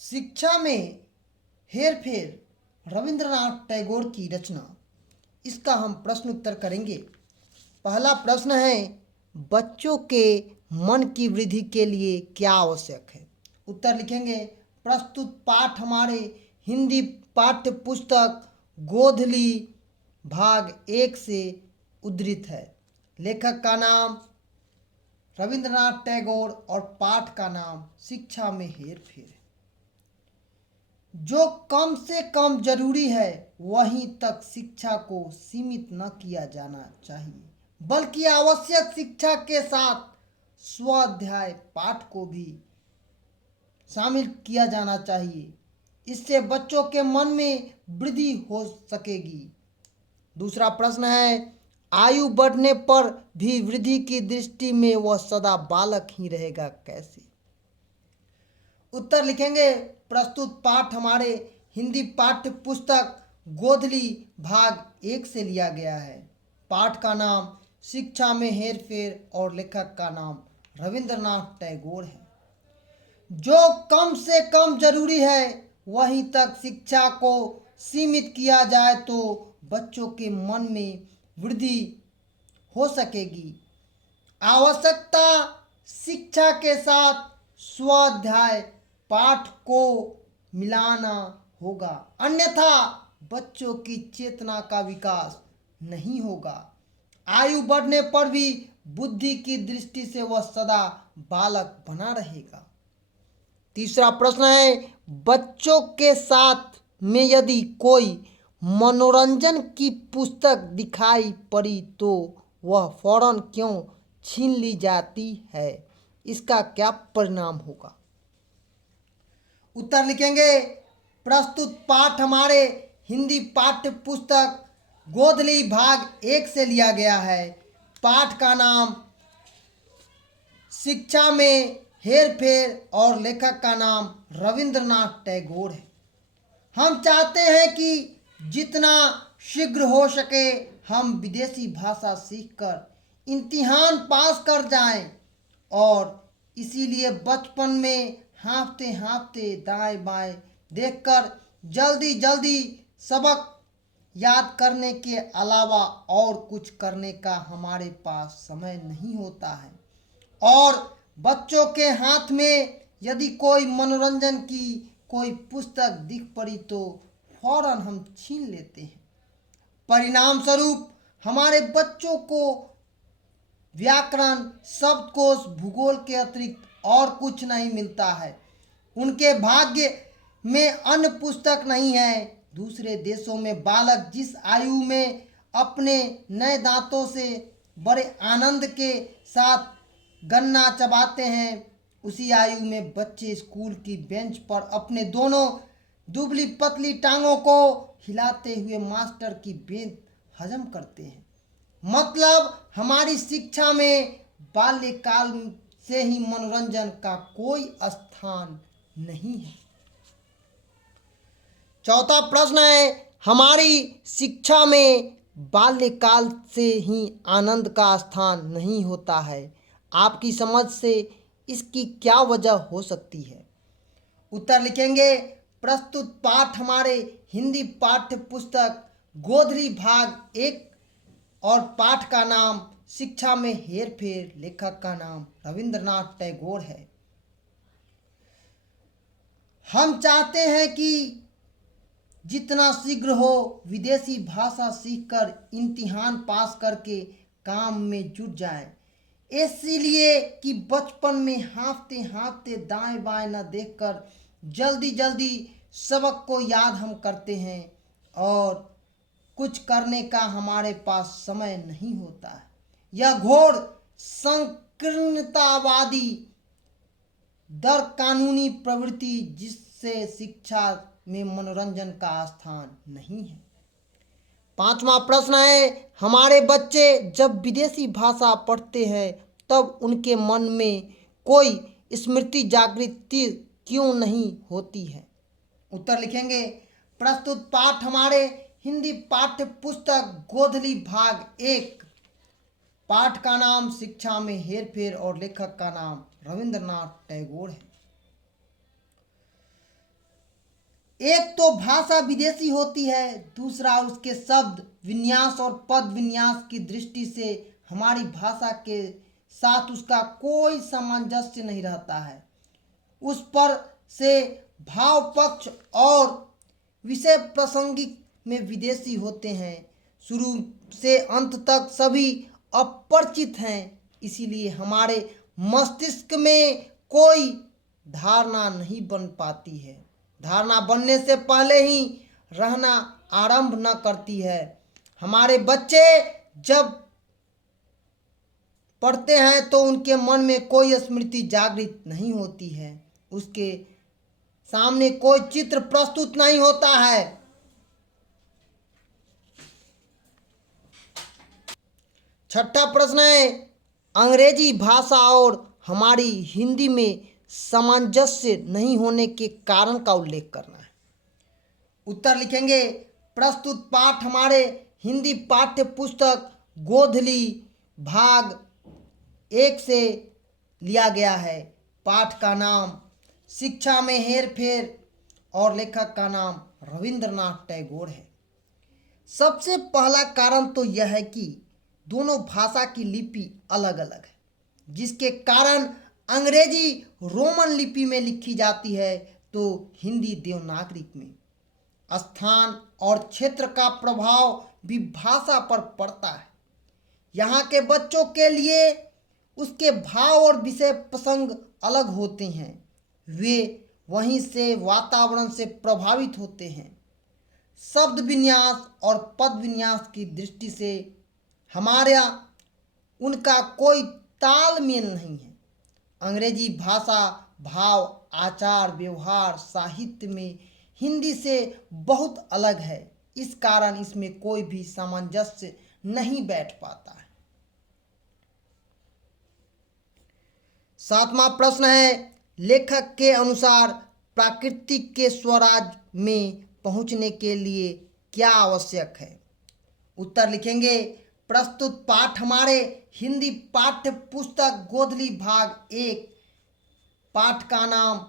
शिक्षा में हेरफेर रविंद्रनाथ टैगोर की रचना। इसका हम प्रश्न उत्तर करेंगे। पहला प्रश्न है, बच्चों के मन की वृद्धि के लिए क्या आवश्यक है। उत्तर लिखेंगे। प्रस्तुत पाठ हमारे हिंदी पाठ्य पुस्तक गोधली भाग 1 से उद्धृत है। लेखक का नाम रविंद्रनाथ टैगोर और पाठ का नाम शिक्षा में हेरफेर है। जो कम से कम जरूरी है वहीं तक शिक्षा को सीमित न किया जाना चाहिए, बल्कि आवश्यक शिक्षा के साथ स्वाध्याय पाठ को भी शामिल किया जाना चाहिए। इससे बच्चों के मन में वृद्धि हो सकेगी। दूसरा प्रश्न है, आयु बढ़ने पर भी वृद्धि की दृष्टि में वह सदा बालक ही रहेगा, कैसे। उत्तर लिखेंगे। प्रस्तुत पाठ हमारे हिंदी पाठ्य पुस्तक गोधली भाग 1 से लिया गया है। पाठ का नाम शिक्षा में हेरफेर और लेखक का नाम रविंद्रनाथ टैगोर है। जो कम से कम जरूरी है वहीं तक शिक्षा को सीमित किया जाए तो बच्चों के मन में वृद्धि हो सकेगी। आवश्यकता शिक्षा के साथ स्वाध्याय पाठ को मिलाना होगा, अन्यथा बच्चों की चेतना का विकास नहीं होगा। आयु बढ़ने पर भी बुद्धि की दृष्टि से वह सदा बालक बना रहेगा। तीसरा प्रश्न है, बच्चों के साथ में यदि कोई मनोरंजन की पुस्तक दिखाई पड़ी तो वह फौरन क्यों छीन ली जाती है, इसका क्या परिणाम होगा। उत्तर लिखेंगे। प्रस्तुत पाठ हमारे हिंदी पाठ्य पुस्तक गोधली भाग 1 से लिया गया है। पाठ का नाम शिक्षा में हेरफेर और लेखक का नाम रविंद्रनाथ टैगोर है। हम चाहते हैं कि जितना शीघ्र हो सके हम विदेशी भाषा सीखकर इम्तिहान पास कर जाएं, और इसीलिए बचपन में हाँफते हाँफते दाएं बाएं देखकर जल्दी जल्दी सबक याद करने के अलावा और कुछ करने का हमारे पास समय नहीं होता है। और बच्चों के हाथ में यदि कोई मनोरंजन की कोई पुस्तक दिख पड़ी तो फौरन हम छीन लेते हैं। परिणाम स्वरूप हमारे बच्चों को व्याकरण, शब्दकोश, भूगोल के अतिरिक्त और कुछ नहीं मिलता है। उनके भाग्य में अन्य पुस्तक नहीं है। दूसरे देशों में बालक जिस आयु में अपने नए दांतों से बड़े आनंद के साथ गन्ना चबाते हैं, उसी आयु में बच्चे स्कूल की बेंच पर अपने दोनों दुबली पतली टांगों को हिलाते हुए मास्टर की बेंत हजम करते हैं। मतलब हमारी शिक्षा में बाल्यकाल से ही मनोरंजन का कोई स्थान नहीं है। चौथा प्रश्न है, हमारी शिक्षा में बाल्यकाल से ही आनंद का स्थान नहीं होता है। आपकी समझ से इसकी क्या वजह हो सकती है। उत्तर लिखेंगे। प्रस्तुत पाठ हमारे हिंदी पाठ्य पुस्तक गोधली भाग 1 और पाठ का नाम शिक्षा में हेरफेर, लेखक का नाम रविंद्रनाथ टैगोर है। हम चाहते हैं कि जितना शीघ्र हो विदेशी भाषा सीखकर इम्तिहान पास करके काम में जुट जाए, इसलिए कि बचपन में हाँफते हाँफते दाएं बाएं न देखकर जल्दी जल्दी सबक को याद हम करते हैं, और कुछ करने का हमारे पास समय नहीं होता है। यह घोर संकीर्णतावादी दर कानूनी प्रवृत्ति जिससे शिक्षा में मनोरंजन का स्थान नहीं है। पांचवा प्रश्न है, हमारे बच्चे जब विदेशी भाषा पढ़ते हैं तब उनके मन में कोई स्मृति जागृति क्यों नहीं होती है। उत्तर लिखेंगे। प्रस्तुत पाठ हमारे हिंदी पाठ्य पुस्तक गोधली भाग 1, पाठ का नाम शिक्षा में हेरफेर और लेखक का नाम रविंद्रनाथ टैगोर है। एक तो भाषा विदेशी होती है, दूसरा उसके शब्द विन्यास और पद विन्यास की दृष्टि से हमारी भाषा के साथ उसका कोई सामंजस्य नहीं रहता है। उस पर से भाव पक्ष और विषय प्रासंगिक में विदेशी होते हैं। शुरू से अंत तक सभी अपरिचित हैं, इसीलिए हमारे मस्तिष्क में कोई धारणा नहीं बन पाती है। धारणा बनने से पहले ही रहना आरंभ न करती है। हमारे बच्चे जब पढ़ते हैं तो उनके मन में कोई स्मृति जागृत नहीं होती है, उसके सामने कोई चित्र प्रस्तुत नहीं होता है। छठा प्रश्न है, अंग्रेजी भाषा और हमारी हिंदी में सामंजस्य नहीं होने के कारण का उल्लेख करना है। उत्तर लिखेंगे, प्रस्तुत पाठ हमारे हिंदी पाठ्य पुस्तक गोधली भाग 1 से लिया गया है। पाठ का नाम शिक्षा में हेर फेर और लेखक का नाम रविंद्रनाथ टैगोर है। सबसे पहला कारण तो यह है कि दोनों भाषा की लिपि अलग अलग है, जिसके कारण अंग्रेजी रोमन लिपि में लिखी जाती है तो हिंदी देवनागरी में। स्थान और क्षेत्र का प्रभाव भी भाषा पर पड़ता है। यहाँ के बच्चों के लिए उसके भाव और विषय प्रसंग अलग होते हैं, वे वहीं से वातावरण से प्रभावित होते हैं। शब्द विन्यास और पद विन्यास की दृष्टि से हमारा उनका कोई तालमेल नहीं है। अंग्रेजी भाषा भाव आचार व्यवहार साहित्य में हिंदी से बहुत अलग है, इस कारण इसमें कोई भी सामंजस्य नहीं बैठ पाता है। 7वां प्रश्न है, लेखक के अनुसार प्रकृति के स्वराज में पहुंचने के लिए क्या आवश्यक है। उत्तर लिखेंगे, प्रस्तुत पाठ हमारे हिंदी पाठ्य पुस्तक गोधली भाग 1 पाठ का नाम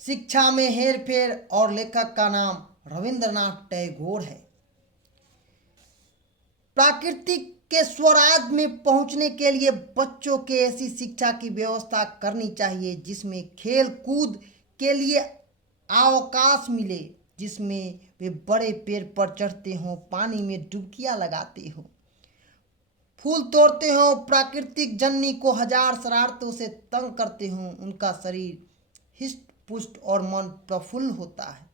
शिक्षा में हेर फेर और लेखक का नाम रविंद्रनाथ टैगोर है। प्राकृतिक के स्वराज में पहुंचने के लिए बच्चों के ऐसी शिक्षा की व्यवस्था करनी चाहिए जिसमें खेल कूद के लिए अवकाश मिले, जिसमें वे बड़े पेड़ पर चढ़ते हों, पानी में डुबकियां लगाते हों, फूल तोड़ते हों, प्राकृतिक जननी को हजार शरारतों से तंग करते हों। उनका शरीर हिष्ट पुष्ट और मन प्रफुल्ल होता है,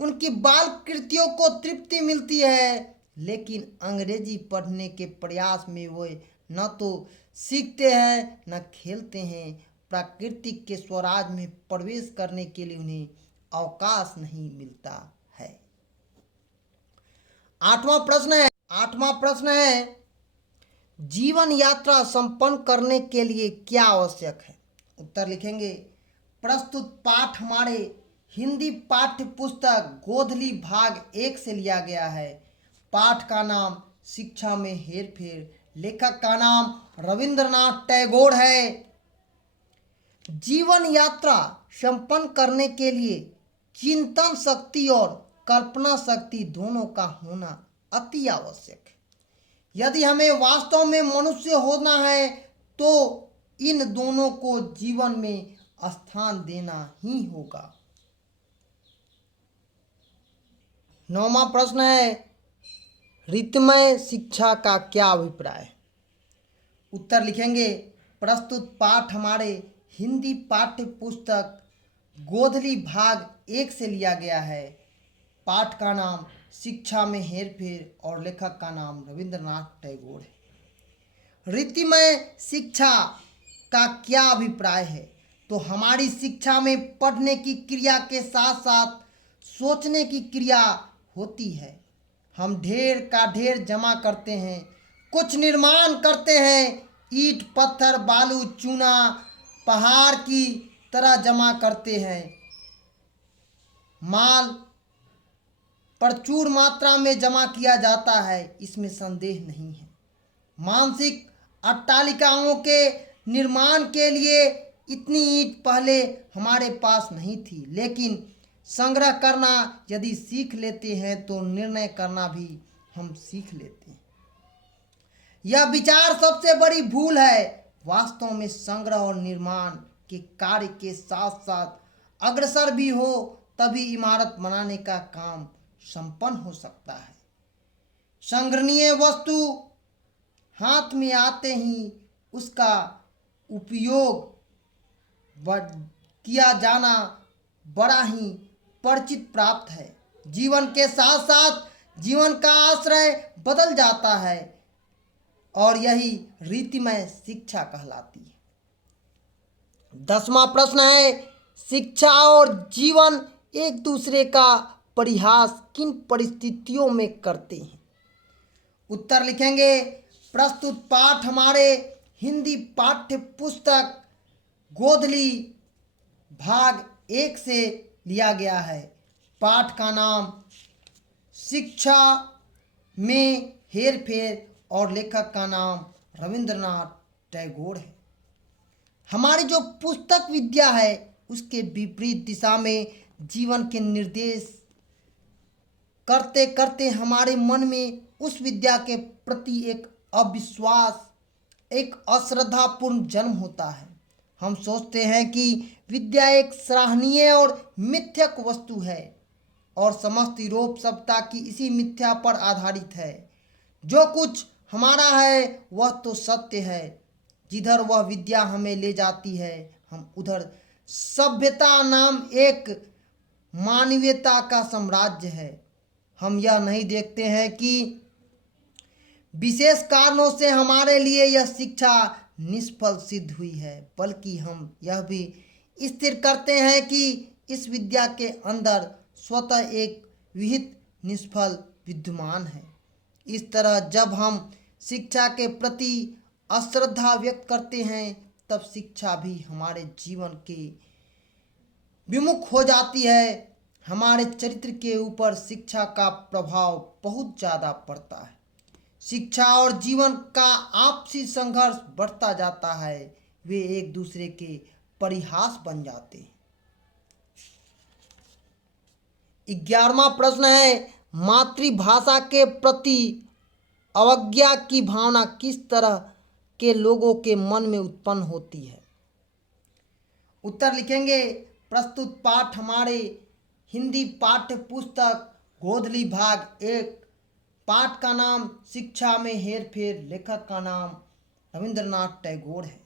उनकी बाल कृतियों को तृप्ति मिलती है। लेकिन अंग्रेजी पढ़ने के प्रयास में वे न तो सीखते हैं न खेलते हैं। प्राकृतिक के स्वराज में प्रवेश करने के लिए उन्हें अवकाश नहीं मिलता है। 8वां प्रश्न है, जीवन यात्रा संपन्न करने के लिए क्या आवश्यक है। उत्तर लिखेंगे, प्रस्तुत पाठ हमारे हिंदी पाठ्य पुस्तक गोधली भाग 1 से लिया गया है। पाठ का नाम शिक्षा में हेर फेर, लेखक का नाम रविंद्रनाथ टैगोर है। जीवन यात्रा संपन्न करने के लिए चिंतन शक्ति और कल्पना शक्ति दोनों का होना अति आवश्यक है। यदि हमें वास्तव में मनुष्य होना है तो इन दोनों को जीवन में स्थान देना ही होगा। 9वां प्रश्न है, रीतिमय शिक्षा का क्या अभिप्राय है। उत्तर लिखेंगे, प्रस्तुत पाठ हमारे हिंदी पाठ्य पुस्तक गोधली भाग 1 से लिया गया है। पाठ का नाम शिक्षा में हेर फेर और लेखक का नाम रविंद्रनाथ टैगोर है। रीतिमय शिक्षा का क्या अभिप्राय है, तो हमारी शिक्षा में पढ़ने की क्रिया के साथ साथ सोचने की क्रिया होती है। हम ढेर का ढेर जमा करते हैं, कुछ निर्माण करते हैं, ईंट पत्थर बालू चूना पहाड़ की तरह जमा करते हैं। माल प्रचुर मात्रा में जमा किया जाता है, इसमें संदेह नहीं है। मानसिक अट्टालिकाओं के निर्माण के लिए इतनी ईंट पहले हमारे पास नहीं थी, लेकिन संग्रह करना यदि सीख लेते हैं तो निर्णय करना भी हम सीख लेते हैं। यह विचार सबसे बड़ी भूल है। वास्तव में संग्रह और निर्माण के कार्य के साथ साथ अग्रसर भी हो तभी इमारत बनाने का काम संपन्न हो सकता है। संग्रहणीय वस्तु हाथ में आते ही उसका उपयोग किया जाना बड़ा ही परिचित प्राप्त है। जीवन के साथ साथ जीवन का आश्रय बदल जाता है और यही रीतिमय शिक्षा कहलाती है। 10वां प्रश्न है, शिक्षा और जीवन एक दूसरे का परिहास किन परिस्थितियों में करते हैं? उत्तर लिखेंगे। प्रस्तुत पाठ हमारे हिंदी पाठ्य पुस्तक गोधली भाग 1 से लिया गया है। पाठ का नाम शिक्षा में हेरफेर और लेखक का नाम रविंद्रनाथ टैगोर है। हमारी जो पुस्तक विद्या है उसके विपरीत दिशा में जीवन के निर्देश करते करते हमारे मन में उस विद्या के प्रति एक अविश्वास, एक अश्रद्धापूर्ण जन्म होता है। हम सोचते हैं कि विद्या एक सराहनीय और मिथ्यक वस्तु है और समस्त यूरोप सभ्यता की इसी मिथ्या पर आधारित है। जो कुछ हमारा है वह तो सत्य है। जिधर वह विद्या हमें ले जाती है हम उधर सभ्यता नाम एक मानवीयता का साम्राज्य है। हम यह नहीं देखते हैं कि विशेष कारणों से हमारे लिए यह शिक्षा निष्फल सिद्ध हुई है, बल्कि हम यह भी स्थिर करते हैं कि इस विद्या के अंदर स्वतः एक विहित निष्फल विद्यमान है। इस तरह जब हम शिक्षा के प्रति अश्रद्धा व्यक्त करते हैं तब शिक्षा भी हमारे जीवन के विमुख हो जाती है। हमारे चरित्र के ऊपर शिक्षा का प्रभाव बहुत ज़्यादा पड़ता है। शिक्षा और जीवन का आपसी संघर्ष बढ़ता जाता है। वे एक दूसरे के परिहास बन जाते हैं। 11वां प्रश्न है, मातृभाषा के प्रति अवज्ञा की भावना किस तरह के लोगों के मन में उत्पन्न होती है? उत्तर लिखेंगे। प्रस्तुत पाठ हमारे हिंदी पाठ्य पुस्तक गोधली भाग 1, पाठ का नाम शिक्षा में हेरफेर, लेखक का नाम रविंद्रनाथ टैगोर है।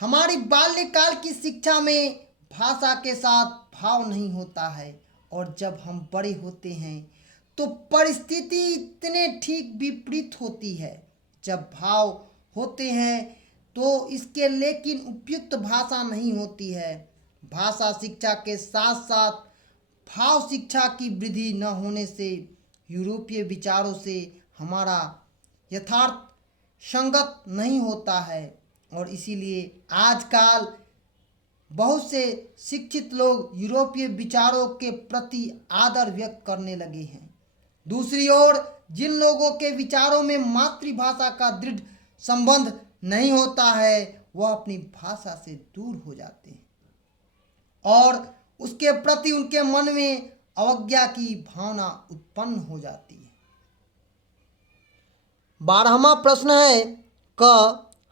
हमारी बाल्यकाल की शिक्षा में भाषा के साथ भाव नहीं होता है और जब हम बड़े होते हैं तो परिस्थिति इतने ठीक विपरीत होती है। जब भाव होते हैं तो इसके लेकिन उपयुक्त भाषा नहीं होती है। भाषा शिक्षा के साथ साथ भाव शिक्षा की वृद्धि न होने से यूरोपीय विचारों से हमारा यथार्थ संगत नहीं होता है और इसीलिए आजकल बहुत से शिक्षित लोग यूरोपीय विचारों के प्रति आदर व्यक्त करने लगे हैं। दूसरी ओर जिन लोगों के विचारों में मातृभाषा का दृढ़ संबंध नहीं होता है वह अपनी भाषा से दूर हो जाते हैं और उसके प्रति उनके मन में अवज्ञा की भावना उत्पन्न हो जाती है। 12वां प्रश्न है,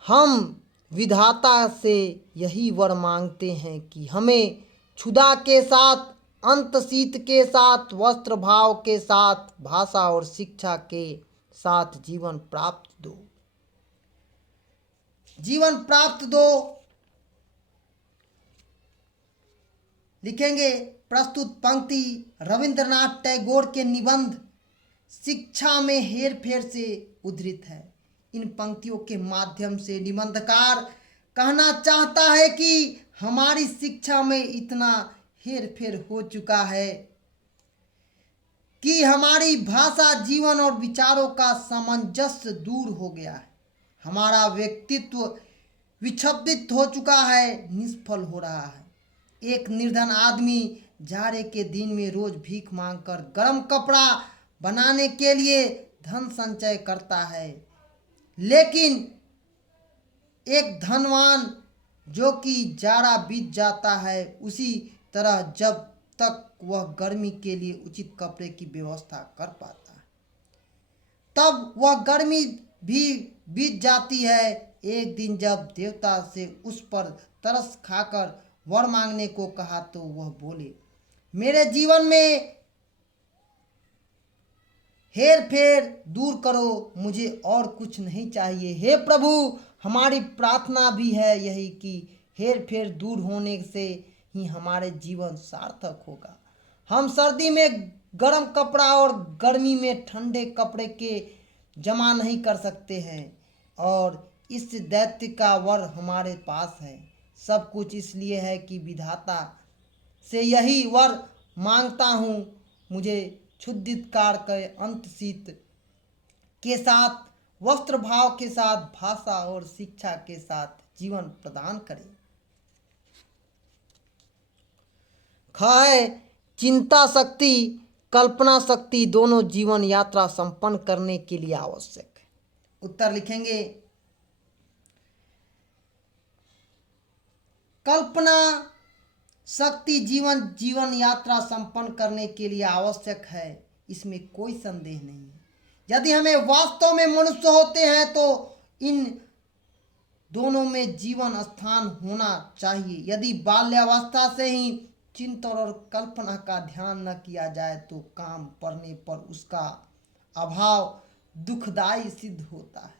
हम विधाता से यही वर मांगते हैं कि हमें क्षुधा के साथ, अंत शीत के साथ, वस्त्र भाव के साथ, भाषा और शिक्षा के साथ जीवन प्राप्त दो। जीवन प्राप्त दो लिखेंगे। प्रस्तुत पंक्ति रविंद्रनाथ टैगोर के निबंध शिक्षा में हेरफेर से उद्धृत है। इन पंक्तियों के माध्यम से निबंधकार कहना चाहता है कि हमारी शिक्षा में इतना हेरफेर हो चुका है कि हमारी भाषा, जीवन और विचारों का सामंजस्य दूर हो गया है। हमारा व्यक्तित्व विक्षिप्त हो चुका है, निष्फल हो रहा है। एक निर्धन आदमी जाड़े के दिन में रोज भीख मांगकर गर्म कपड़ा बनाने के लिए धन संचय करता है, लेकिन एक धनवान जो कि जाड़ा बीत जाता है उसी तरह जब तक वह गर्मी के लिए उचित कपड़े की व्यवस्था कर पाता है। तब वह गर्मी भी बीत जाती है। एक दिन जब देवता से उस पर तरस खाकर वर मांगने को कहा तो वह बोले, मेरे जीवन में हेर फेर दूर करो, मुझे और कुछ नहीं चाहिए। हे प्रभु, हमारी प्रार्थना भी है यही कि हेर फेर दूर होने से ही हमारे जीवन सार्थक होगा। हम सर्दी में गर्म कपड़ा और गर्मी में ठंडे कपड़े के जमा नहीं कर सकते हैं और इस दैत्य का वर हमारे पास है। सब कुछ इसलिए है कि विधाता से यही वर मांगता हूँ, मुझे क्षुधित कार के अंत शीत के साथ, वस्त्र भाव के साथ, भाषा और शिक्षा के साथ जीवन प्रदान करे। ख चिंता शक्ति, कल्पना शक्ति दोनों जीवन यात्रा संपन्न करने के लिए आवश्यक है। उत्तर लिखेंगे, कल्पना शक्ति जीवन यात्रा संपन्न करने के लिए आवश्यक है, इसमें कोई संदेह नहीं है। यदि हमें वास्तव में मनुष्य होते हैं तो इन दोनों में जीवन स्थान होना चाहिए। यदि बाल्यावस्था से ही चिंतन और कल्पना का ध्यान न किया जाए तो काम पड़ने पर उसका अभाव दुखदायी सिद्ध होता है।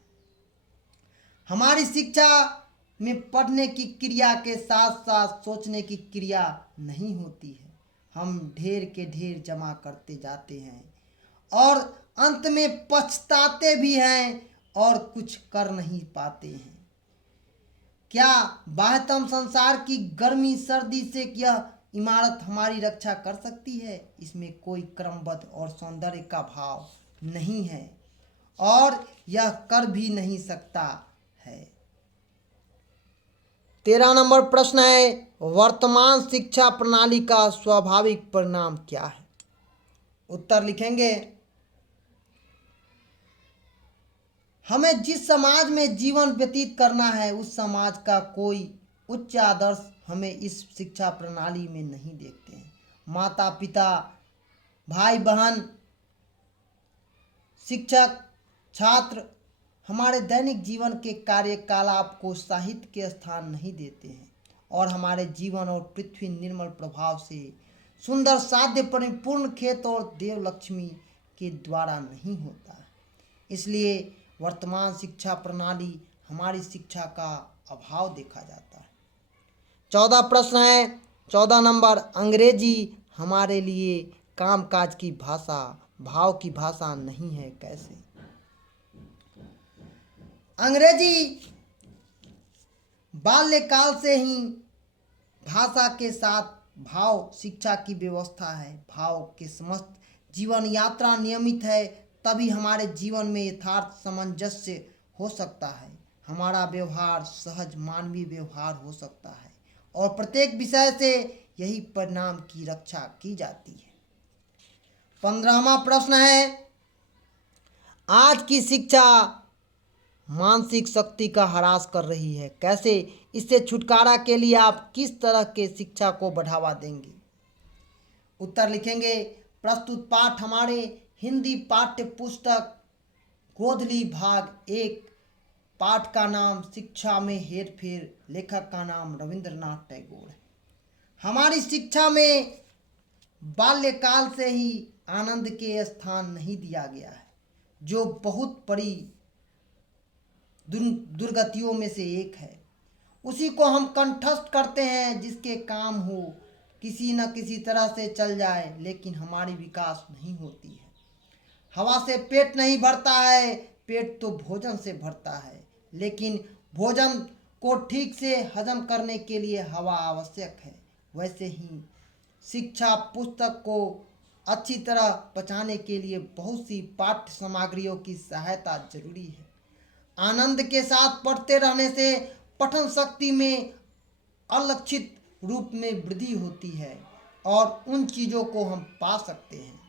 हमारी शिक्षा में पढ़ने की क्रिया के साथ साथ सोचने की क्रिया नहीं होती है। हम ढेर के ढेर जमा करते जाते हैं और अंत में पछताते भी हैं और कुछ कर नहीं पाते हैं। क्या बाह्यतम संसार की गर्मी सर्दी से यह इमारत हमारी रक्षा कर सकती है? इसमें कोई क्रमबद्ध और सौंदर्य का भाव नहीं है और यह कर भी नहीं सकता है। 13 नंबर प्रश्न है, वर्तमान शिक्षा प्रणाली का स्वाभाविक परिणाम क्या है? उत्तर लिखेंगे, हमें जिस समाज में जीवन व्यतीत करना है उस समाज का कोई उच्च आदर्श हमें इस शिक्षा प्रणाली में नहीं देखते हैं। माता पिता, भाई बहन, शिक्षक, छात्र हमारे दैनिक जीवन के कार्यकलाप को साहित्य के स्थान नहीं देते हैं और हमारे जीवन और पृथ्वी निर्मल प्रभाव से सुंदर साध्य परिपूर्ण खेत और देव लक्ष्मी के द्वारा नहीं होता है। इसलिए वर्तमान शिक्षा प्रणाली हमारी शिक्षा का अभाव देखा जाता है। 14 प्रश्न है, 14 नंबर, अंग्रेजी हमारे लिए कामकाज की भाषा, भाव की भाषा नहीं है, कैसे? अंग्रेजी बाल्यकाल से ही भाषा के साथ भाव शिक्षा की व्यवस्था है। भाव के समस्त जीवन यात्रा नियमित है, तभी हमारे जीवन में यथार्थ सामंजस्य हो सकता है। हमारा व्यवहार सहज मानवीय व्यवहार हो सकता है और प्रत्येक विषय से यही परिणाम की रक्षा की जाती है। 15वां प्रश्न है, आज की शिक्षा मानसिक शक्ति का ह्रास कर रही है, कैसे? इससे छुटकारा के लिए आप किस तरह के शिक्षा को बढ़ावा देंगे? उत्तर लिखेंगे, प्रस्तुत पाठ हमारे हिंदी पाठ्य पुस्तक गोधली भाग 1 पाठ का नाम शिक्षा में हेर फेर, लेखक का नाम रविंद्रनाथ टैगोर है। हमारी शिक्षा में बाल्यकाल से ही आनंद के स्थान नहीं दिया गया है, जो बहुत बड़ी दुर्गतियों में से एक है। उसी को हम कंठस्थ करते हैं, जिसके काम हो किसी न किसी तरह से चल जाए, लेकिन हमारी विकास नहीं होती है। हवा से पेट नहीं भरता है, पेट तो भोजन से भरता है, लेकिन भोजन को ठीक से हजम करने के लिए हवा आवश्यक है। वैसे ही शिक्षा पुस्तक को अच्छी तरह पचाने के लिए बहुत सी पाठ्य सामग्रियों की सहायता जरूरी है। आनंद के साथ पढ़ते रहने से पठन शक्ति में अलक्षित रूप में वृद्धि होती है और उन चीज़ों को हम पा सकते हैं